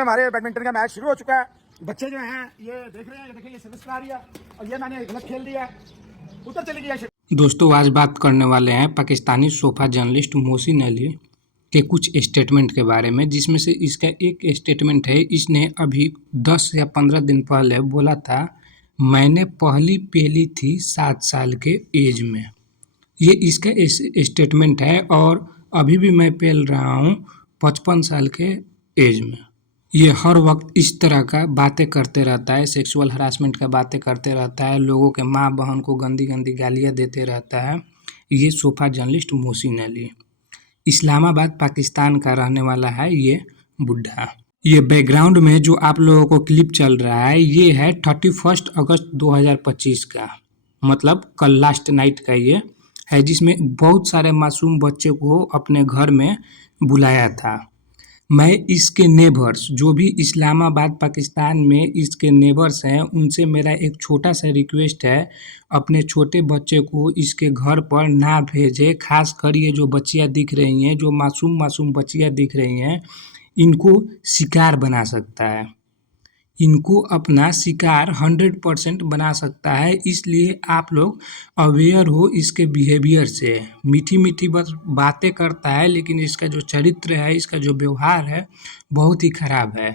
हमारे बैडमिंटन का मैच शुरू हो चुका है। बच्चे जो हैं ये देख रहे हैं, देखिए ये सर्विस करा रही है और ये मैंने गलत खेल दिया है, उधर चली गई है। दोस्तों आज बात करने वाले हैं पाकिस्तानी सोफा जर्नलिस्ट मोहसिन अली के कुछ स्टेटमेंट के बारे में, जिसमें से इसका एक स्टेटमेंट है। इसने अभी 10 या 15 दिन पहले बोला था, मैंने पहली पेली थी 7 साल के एज में। ये इसका स्टेटमेंट है और अभी भी मैं पेल रहा हूँ 55 साल के एज में। ये हर वक्त इस तरह का बातें करते रहता है, सेक्सुअल हरासमेंट का बातें करते रहता है, लोगों के माँ बहन को गंदी गंदी गालियाँ देते रहता है। ये सोफा जर्नलिस्ट मोहसिन अली इस्लामाबाद पाकिस्तान का रहने वाला है ये बुढ़ा। ये बैकग्राउंड में जो आप लोगों को क्लिप चल रहा है ये है 31 अगस्त 2025 का, मतलब कल लास्ट नाइट का ये है, जिसमें बहुत सारे मासूम बच्चे को अपने घर में बुलाया था। मैं इसके नेबर्स जो भी इस्लामाबाद पाकिस्तान में इसके नेबर्स हैं उनसे मेरा एक छोटा सा रिक्वेस्ट है, अपने छोटे बच्चे को इसके घर पर ना भेजें। खासकर ये जो बच्चियाँ दिख रही हैं, जो मासूम बच्चियाँ दिख रही हैं, इनको शिकार बना सकता है, इनको अपना शिकार 100% बना सकता है। इसलिए आप लोग अवेयर हो इसके बिहेवियर से। मीठी मीठी बस बातें करता है, लेकिन इसका जो चरित्र है, इसका जो व्यवहार है, बहुत ही ख़राब है।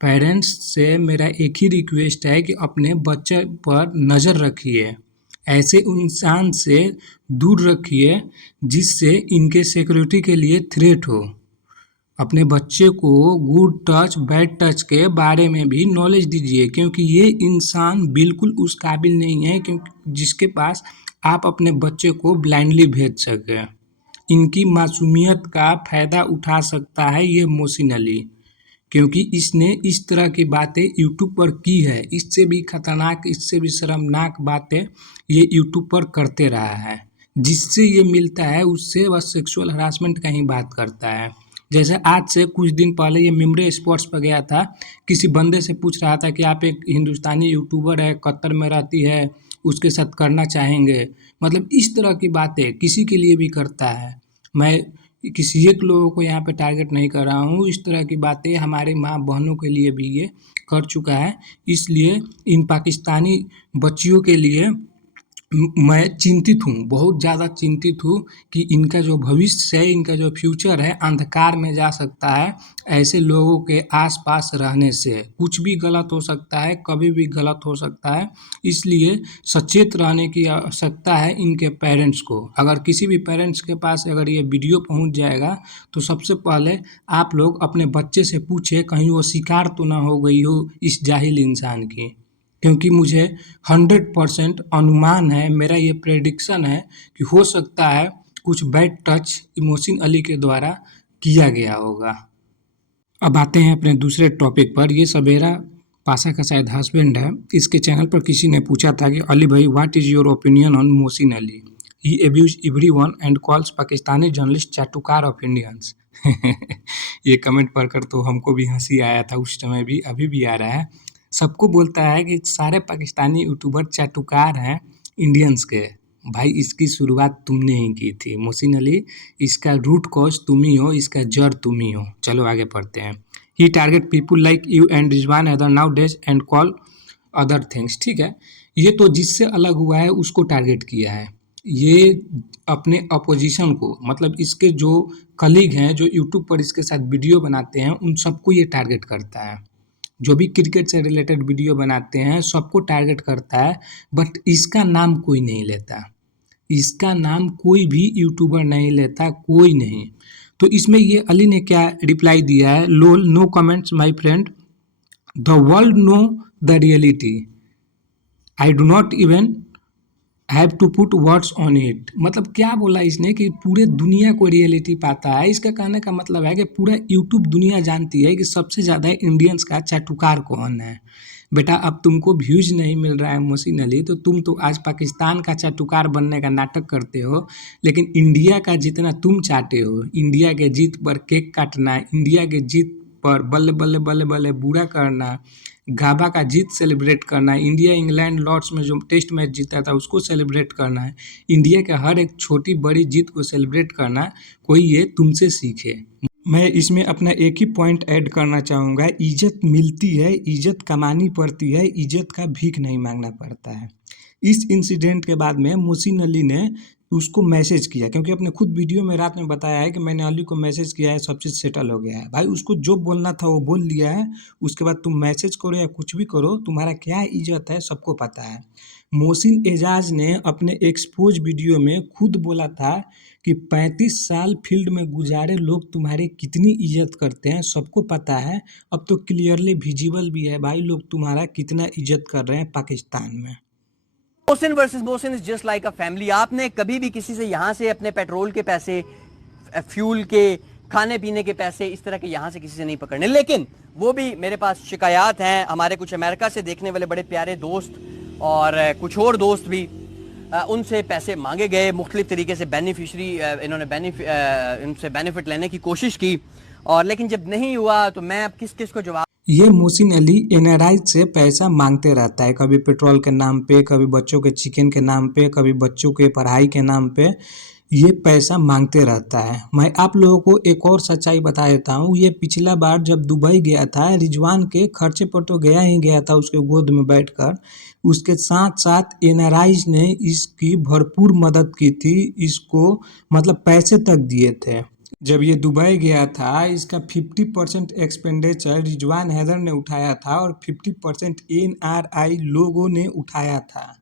पेरेंट्स से मेरा एक ही रिक्वेस्ट है कि अपने बच्चे पर नज़र रखिए, ऐसे इंसान से दूर रखिए जिससे इनके सिक्योरिटी के लिए थ्रेट हो। अपने बच्चे को गुड टच बैड टच के बारे में भी नॉलेज दीजिए, क्योंकि ये इंसान बिल्कुल उस काबिल नहीं है क्योंकि जिसके पास आप अपने बच्चे को ब्लाइंडली भेज सकें। इनकी मासूमियत का फ़ायदा उठा सकता है ये मोहसिन अली, क्योंकि इसने इस तरह की बातें यूट्यूब पर की है। इससे भी खतरनाक, इससे भी शर्मनाक बातें ये यूट्यूब पर करते रहा है। जिससे ये मिलता है उससे बस सेक्सुअल हरासमेंट का ही बात करता है। जैसे आज से कुछ दिन पहले ये मिमरे स्पोर्ट्स पर गया था, किसी बंदे से पूछ रहा था कि आप एक हिंदुस्तानी यूट्यूबर है, कतर में रहती है, उसके साथ करना चाहेंगे। मतलब इस तरह की बातें किसी के लिए भी करता है। मैं किसी एक लोगों को यहाँ पे टारगेट नहीं कर रहा हूँ, इस तरह की बातें हमारी माँ बहनों के लिए भी ये कर चुका है। इसलिए इन पाकिस्तानी बच्चियों के लिए मैं चिंतित हूँ, बहुत ज़्यादा चिंतित हूँ कि इनका जो भविष्य है, इनका जो फ्यूचर है, अंधकार में जा सकता है। ऐसे लोगों के आसपास रहने से कुछ भी गलत हो सकता है, कभी भी गलत हो सकता है। इसलिए सचेत रहने की आवश्यकता है इनके पेरेंट्स को। अगर किसी भी पेरेंट्स के पास अगर ये वीडियो पहुंच जाएगा तो सबसे पहले आप लोग अपने बच्चे से पूछे कहीं वो शिकार तो ना हो गई हो इस जाहिल इंसान की, क्योंकि मुझे 100% अनुमान है, मेरा ये प्रेडिक्शन है कि हो सकता है कुछ बैड टच मोहसिन अली के द्वारा किया गया होगा। अब आते हैं अपने दूसरे टॉपिक पर। ये सबेरा पाशा का शायद हस्बैंड है। इसके चैनल पर किसी ने पूछा था कि अली भाई what is your opinion on Mohsin Ali, he abuse everyone and calls Pakistani journalist चाटुकार ऑफ इंडियंस। ये कमेंट पढ़कर तो हमको भी हंसी आया था उस समय भी, अभी भी आ रहा है। सबको बोलता है कि सारे पाकिस्तानी यूट्यूबर चाटुकार हैं इंडियंस के। भाई इसकी शुरुआत तुमने ही की थी मोहसिन अली, इसका रूट कॉज तुम ही हो, इसका जड़ तुम ही हो। चलो आगे पढ़ते हैं। He target people like you and Rizwan other nowadays and call other things. ठीक है, ये तो जिससे अलग हुआ है उसको टारगेट किया है। ये अपने अपोजिशन को, मतलब इसके जो कलीग हैं जो यूट्यूब पर इसके साथ वीडियो बनाते हैं, उन सबको ये टारगेट करता है। जो भी क्रिकेट से रिलेटेड वीडियो बनाते हैं सबको टारगेट करता है, बट इसका नाम कोई नहीं लेता। इसका नाम कोई भी यूट्यूबर नहीं लेता, कोई नहीं। तो इसमें ये अली ने क्या रिप्लाई दिया है, lol no comments my friend, the world know the reality, I do not even have to put words on it. मतलब क्या बोला इसने कि पूरे दुनिया को रियलिटी पाता है। इसका कहने का मतलब है कि पूरा यूट्यूब दुनिया जानती है कि सबसे ज़्यादा इंडियंस का चाटुकार कौन है। बेटा अब तुमको व्यूज नहीं मिल रहा है मोहसिन अली, तो तुम तो आज पाकिस्तान का चाटुकार बनने का नाटक करते हो, लेकिन इंडिया का जितना तुम चाहते हो, इंडिया के जीत पर केक काटना, इंडिया के जीत पर बल्ले बल्ले बल्ले बल्ले बूढ़ा करना, गाबा का जीत सेलिब्रेट करना है, इंडिया इंग्लैंड लॉर्ड्स में जो टेस्ट मैच जीता था उसको सेलिब्रेट करना है, इंडिया के हर एक छोटी बड़ी जीत को सेलिब्रेट करना है, कोई ये तुमसे सीखे। मैं इसमें अपना एक ही पॉइंट ऐड करना चाहूँगा, इज़्ज़त मिलती है, इज़्ज़त कमानी पड़ती है, इज़्ज़त का भीख नहीं मांगना पड़ता है। इस इंसिडेंट के बाद में मोहसिन अली ने उसको मैसेज किया, क्योंकि अपने खुद वीडियो में रात में बताया है कि मैंने अली को मैसेज किया है, सब चीज़ सेटल हो गया है। भाई उसको जो बोलना था वो बोल लिया है, उसके बाद तुम मैसेज करो या कुछ भी करो, तुम्हारा क्या इज़्ज़त है सबको पता है। मोहसिन एजाज ने अपने एक्सपोज वीडियो में खुद बोला था कि 35 साल फील्ड में गुजारे लोग तुम्हारी कितनी इज्जत करते हैं सबको पता है। अब तो क्लियरली विजिबल भी है भाई लोग तुम्हारा कितना इज्जत कर रहे हैं पाकिस्तान में। Mohsin versus Mohsin is just like a family. आपने कभी भी किसी से यहाँ से अपने पेट्रोल के पैसे, फ्यूल के, खाने पीने के पैसे इस तरह के यहाँ से किसी से नहीं पकड़ने। लेकिन वो भी मेरे पास शिकायत हैं, हमारे कुछ अमेरिका से देखने वाले बड़े प्यारे दोस्त और कुछ और दोस्त भी, उनसे पैसे मांगे गए मुख्तलिफ तरीके से, बेनिफिशरी इन्होंने इनसे बेनिफिट लेने की कोशिश की, और लेकिन जब नहीं हुआ तो मैं अब किस किस को जवाब। ये मोहसिन अली एनआरआई से पैसा मांगते रहता है, कभी पेट्रोल के नाम पे, कभी बच्चों के चिकन के नाम पे, कभी बच्चों के पढ़ाई के नाम पे ये पैसा मांगते रहता है। मैं आप लोगों को एक और सच्चाई बता देता हूँ, ये पिछला बार जब दुबई गया था, रिजवान के खर्चे पर तो गया ही गया था उसके गोद में बैठकर, उसके साथ साथ एनआरआईज ने इसकी भरपूर मदद की थी, इसको मतलब पैसे तक दिए थे। जब ये दुबई गया था, इसका 50% एक्सपेंडिचर रिजवान हैदर ने उठाया था और 50% एनआरआई लोगों ने उठाया था।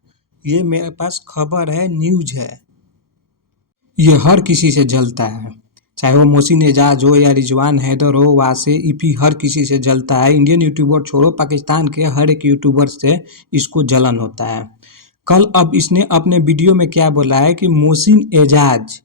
ये मेरे पास खबर है, न्यूज है। ये हर किसी से जलता है, चाहे वो मोहसिन एजाज हो या रिजवान हैदर हो, वासे ईपी, हर किसी से जलता है। इंडियन यूट्यूबर छोड़ो, पाकिस्तान के हर एक यूट्यूबर से इसको जलन होता है। कल अब इसने अपने वीडियो में क्या बोला है कि मोहसिन एजाज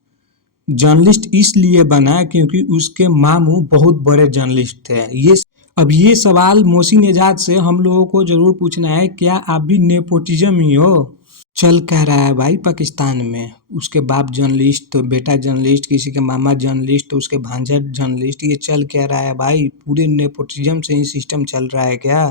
जर्नलिस्ट इसलिए बना क्योंकि उसके मामू बहुत बड़े जर्नलिस्ट थे। ये सवाल मोहसिन एजाज से हम लोगों को जरूर पूछना है, क्या आप भी नेपोटिज्म ही हो? चल कह रहा है भाई पाकिस्तान में, उसके बाप जर्नलिस्ट तो बेटा जर्नलिस्ट, किसी के मामा जर्नलिस्ट तो उसके भांजा जर्नलिस्ट, ये चल कह रहा है भाई, पूरे नेपोटिज्म से ही सिस्टम चल रहा है क्या?